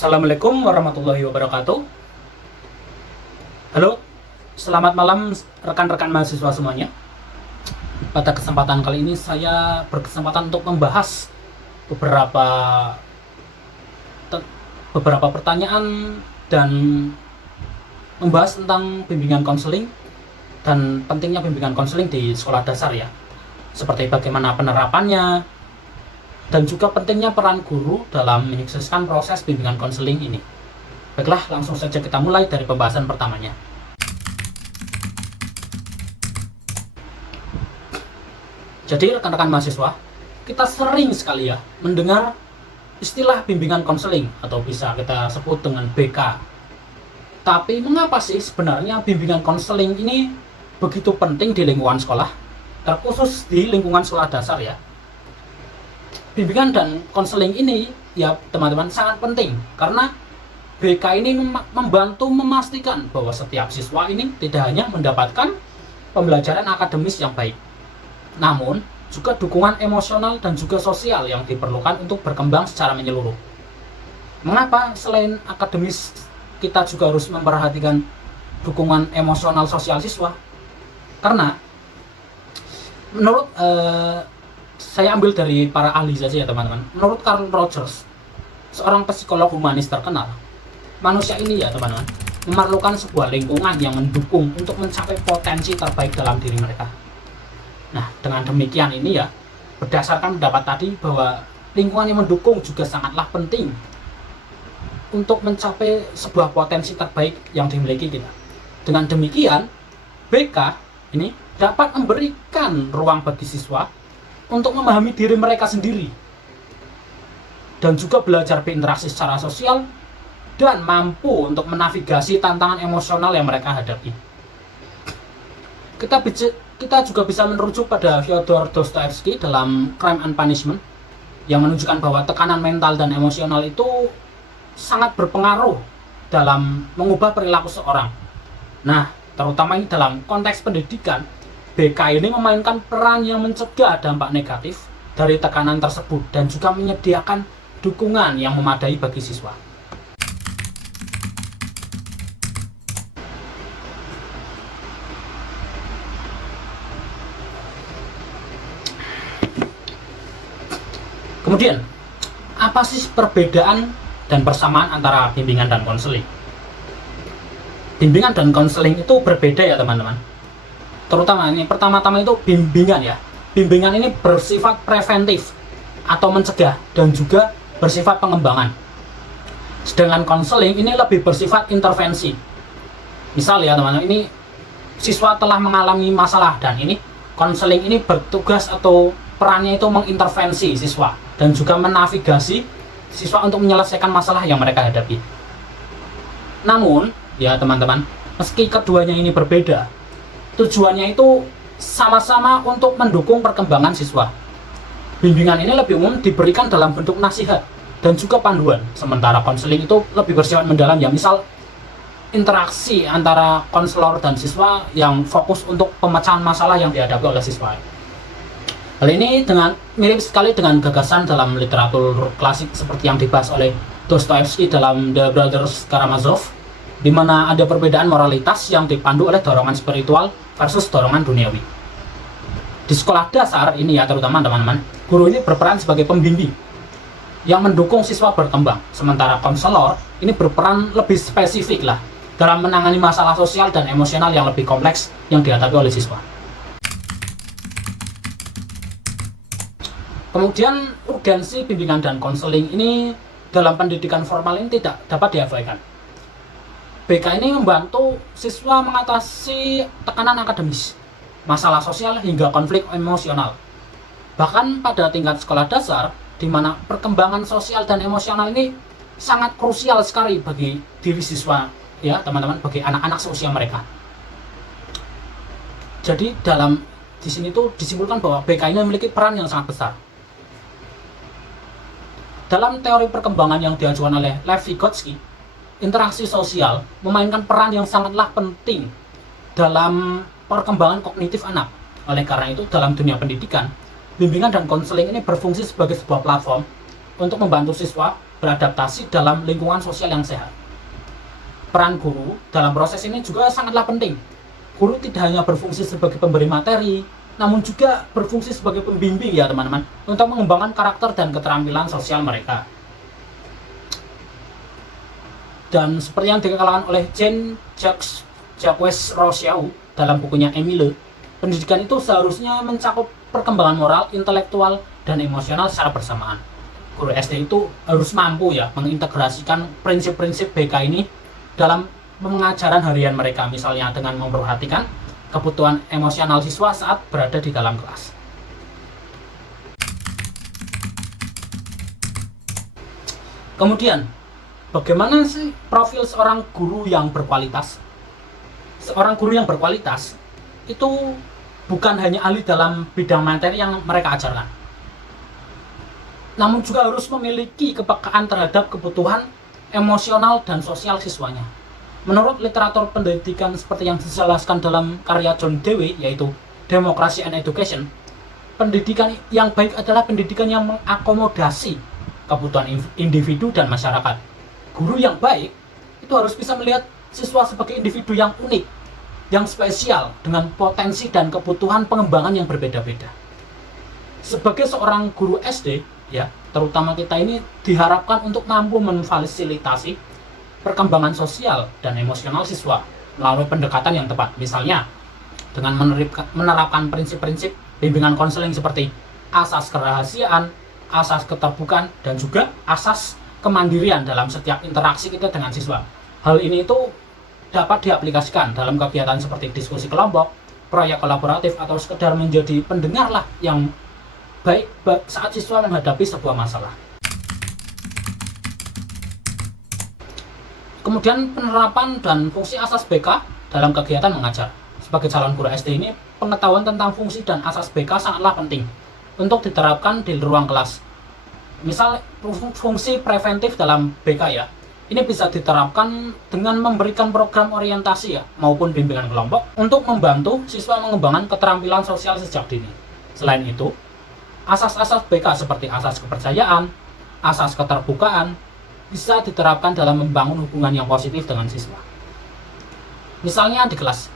Assalamualaikum warahmatullahi wabarakatuh. Halo, selamat malam rekan-rekan mahasiswa semuanya. Pada kesempatan kali ini saya berkesempatan untuk membahas beberapa pertanyaan dan membahas tentang bimbingan konseling dan pentingnya bimbingan konseling di sekolah dasar ya. Seperti bagaimana penerapannya dan juga pentingnya peran guru dalam menyukseskan proses bimbingan konseling ini. Baiklah, langsung saja kita mulai dari pembahasan pertamanya. Jadi rekan-rekan mahasiswa, kita sering sekali ya mendengar istilah bimbingan konseling atau bisa kita sebut dengan BK. Tapi mengapa sih sebenarnya bimbingan konseling ini begitu penting di lingkungan sekolah, terkhusus di lingkungan sekolah dasar ya? Bimbingan dan konseling ini ya teman-teman sangat penting karena BK ini membantu memastikan bahwa setiap siswa ini tidak hanya mendapatkan pembelajaran akademis yang baik, namun juga dukungan emosional dan juga sosial yang diperlukan untuk berkembang secara menyeluruh. Mengapa selain akademis kita juga harus memperhatikan dukungan emosional sosial siswa? Karena menurut saya ambil dari para ahli saja ya teman-teman. Menurut Carl Rogers, seorang psikolog humanis terkenal, manusia ini ya teman-teman memerlukan sebuah lingkungan yang mendukung untuk mencapai potensi terbaik dalam diri mereka. Nah, dengan demikian ini ya, berdasarkan pendapat tadi bahwa lingkungan yang mendukung juga sangatlah penting untuk mencapai sebuah potensi terbaik yang dimiliki kita. Dengan demikian, BK ini dapat memberikan ruang bagi siswa untuk memahami diri mereka sendiri dan juga belajar berinteraksi secara sosial dan mampu untuk menavigasi tantangan emosional yang mereka hadapi. Kita juga bisa merujuk pada Fyodor Dostoevsky dalam Crime and Punishment yang menunjukkan bahwa tekanan mental dan emosional itu sangat berpengaruh dalam mengubah perilaku seorang. Nah, terutama ini dalam konteks pendidikan, BK ini memainkan peran yang mencegah dampak negatif dari tekanan tersebut dan juga menyediakan dukungan yang memadai bagi siswa. Kemudian, apa sih perbedaan dan persamaan antara bimbingan dan konseling? Bimbingan dan konseling itu berbeda ya teman-teman. Terutama ini pertama-tama itu bimbingan ya. Bimbingan ini bersifat preventif atau mencegah dan juga bersifat pengembangan. Sedangkan konseling ini lebih bersifat intervensi. Misal ya teman-teman, ini siswa telah mengalami masalah dan ini konseling ini bertugas atau perannya itu mengintervensi siswa dan juga menavigasi siswa untuk menyelesaikan masalah yang mereka hadapi. Namun, ya teman-teman, meski keduanya ini berbeda, tujuannya itu sama-sama untuk mendukung perkembangan siswa. Bimbingan ini lebih umum diberikan dalam bentuk nasihat dan juga panduan, sementara konseling itu lebih bersifat mendalam ya, misal interaksi antara konselor dan siswa yang fokus untuk pemecahan masalah yang dihadapi oleh siswa. Hal ini mirip sekali dengan gagasan dalam literatur klasik seperti yang dibahas oleh Dostoevsky dalam The Brothers Karamazov, di mana ada perbedaan moralitas yang dipandu oleh dorongan spiritual versus dorongan duniawi. Di sekolah dasar ini ya terutama teman-teman, guru ini berperan sebagai pembimbing yang mendukung siswa berkembang, sementara konselor ini berperan lebih spesifik lah dalam menangani masalah sosial dan emosional yang lebih kompleks yang dihadapi oleh siswa. Kemudian urgensi bimbingan dan konseling ini dalam pendidikan formal ini tidak dapat diabaikan. BK ini membantu siswa mengatasi tekanan akademis, masalah sosial hingga konflik emosional. Bahkan pada tingkat sekolah dasar, di mana perkembangan sosial dan emosional ini sangat krusial sekali bagi diri siswa, ya teman-teman, bagi anak-anak seusia mereka. Jadi di sini tuh disimpulkan bahwa BK ini memiliki peran yang sangat besar. Dalam teori perkembangan yang diajukan oleh Lev Vygotsky, interaksi sosial memainkan peran yang sangatlah penting dalam perkembangan kognitif anak. Oleh karena itu, dalam dunia pendidikan, bimbingan dan konseling ini berfungsi sebagai sebuah platform untuk membantu siswa beradaptasi dalam lingkungan sosial yang sehat. Peran guru dalam proses ini juga sangatlah penting. Guru tidak hanya berfungsi sebagai pemberi materi, namun juga berfungsi sebagai pembimbing ya teman-teman, untuk mengembangkan karakter dan keterampilan sosial mereka. Dan seperti yang dikatakan oleh Jean-Jacques Rousseau dalam bukunya Emile, pendidikan itu seharusnya mencakup perkembangan moral, intelektual, dan emosional secara bersamaan. Guru SD itu harus mampu ya mengintegrasikan prinsip-prinsip BK ini dalam pengajaran harian mereka, misalnya dengan memperhatikan kebutuhan emosional siswa saat berada di dalam kelas. Kemudian, bagaimana sih profil seorang guru yang berkualitas? Seorang guru yang berkualitas itu bukan hanya ahli dalam bidang materi yang mereka ajarkan, namun juga harus memiliki kepekaan terhadap kebutuhan emosional dan sosial siswanya. Menurut literatur pendidikan seperti yang dijelaskan dalam karya John Dewey, yaitu Democracy and Education, pendidikan yang baik adalah pendidikan yang mengakomodasi kebutuhan individu dan masyarakat. Guru yang baik itu harus bisa melihat siswa sebagai individu yang unik, yang spesial, dengan potensi dan kebutuhan pengembangan yang berbeda-beda. Sebagai seorang guru SD, ya, terutama kita ini diharapkan untuk mampu memfasilitasi perkembangan sosial dan emosional siswa melalui pendekatan yang tepat, misalnya dengan menerapkan prinsip-prinsip bimbingan konseling seperti asas kerahasiaan, asas keterbukaan, dan juga asas kemandirian dalam setiap interaksi kita dengan siswa. Hal ini itu dapat diaplikasikan dalam kegiatan seperti diskusi kelompok, proyek kolaboratif, atau sekedar menjadi pendengar lah yang baik saat siswa menghadapi sebuah masalah. Kemudian penerapan dan fungsi asas BK dalam kegiatan mengajar. Sebagai calon guru SD ini, pengetahuan tentang fungsi dan asas BK sangatlah penting untuk diterapkan di ruang kelas. Misal fungsi preventif dalam BK ya, ini bisa diterapkan dengan memberikan program orientasi ya, maupun bimbingan kelompok untuk membantu siswa mengembangkan keterampilan sosial sejak dini. Selain itu, asas-asas BK seperti asas kepercayaan, asas keterbukaan, bisa diterapkan dalam membangun hubungan yang positif dengan siswa. Misalnya di kelas,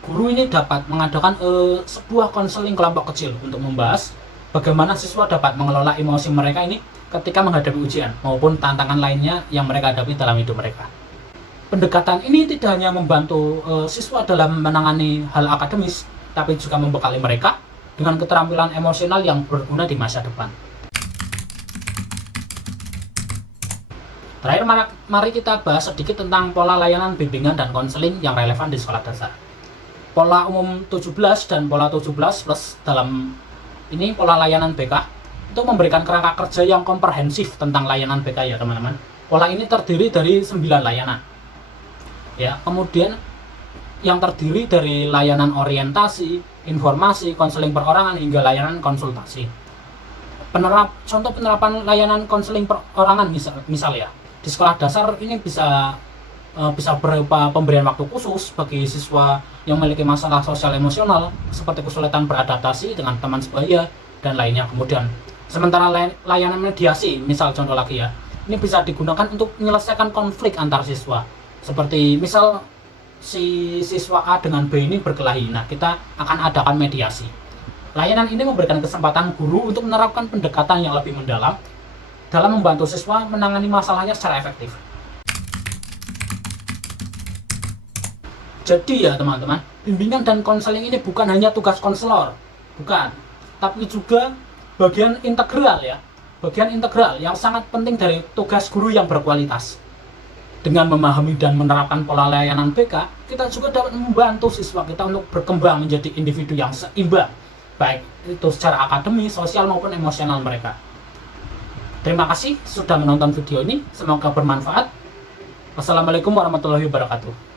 guru ini dapat mengadakan sebuah konseling kelompok kecil untuk membahas bagaimana siswa dapat mengelola emosi mereka ini ketika menghadapi ujian maupun tantangan lainnya yang mereka hadapi dalam hidup mereka. Pendekatan ini tidak hanya membantu siswa dalam menangani hal akademis, tapi juga membekali mereka dengan keterampilan emosional yang berguna di masa depan. Terakhir, mari kita bahas sedikit tentang pola layanan bimbingan dan konseling yang relevan di sekolah dasar. Pola umum 17 dan pola 17 plus dalam ini pola layanan BK itu memberikan kerangka kerja yang komprehensif tentang layanan BK ya teman-teman. Pola ini terdiri dari 9 layanan. Ya, kemudian yang terdiri dari layanan orientasi, informasi, konseling perorangan hingga layanan konsultasi. Contoh penerapan layanan konseling perorangan misal ya. Di sekolah dasar ini bisa berupa pemberian waktu khusus bagi siswa yang memiliki masalah sosial emosional seperti kesulitan beradaptasi dengan teman sebaya dan lainnya. Kemudian sementara layanan mediasi, misal contoh lagi ya, ini bisa digunakan untuk menyelesaikan konflik antar siswa. Seperti misal si siswa A dengan B ini berkelahi, nah kita akan adakan mediasi. Layanan ini memberikan kesempatan guru untuk menerapkan pendekatan yang lebih mendalam dalam membantu siswa menangani masalahnya secara efektif. Jadi ya teman-teman, bimbingan dan konseling ini bukan hanya tugas konselor, bukan, tapi juga bagian integral ya, bagian integral yang sangat penting dari tugas guru yang berkualitas. Dengan memahami dan menerapkan pola layanan BK, kita juga dapat membantu siswa kita untuk berkembang menjadi individu yang seimbang, baik itu secara akademis, sosial maupun emosional mereka. Terima kasih sudah menonton video ini, semoga bermanfaat. Wassalamualaikum warahmatullahi wabarakatuh.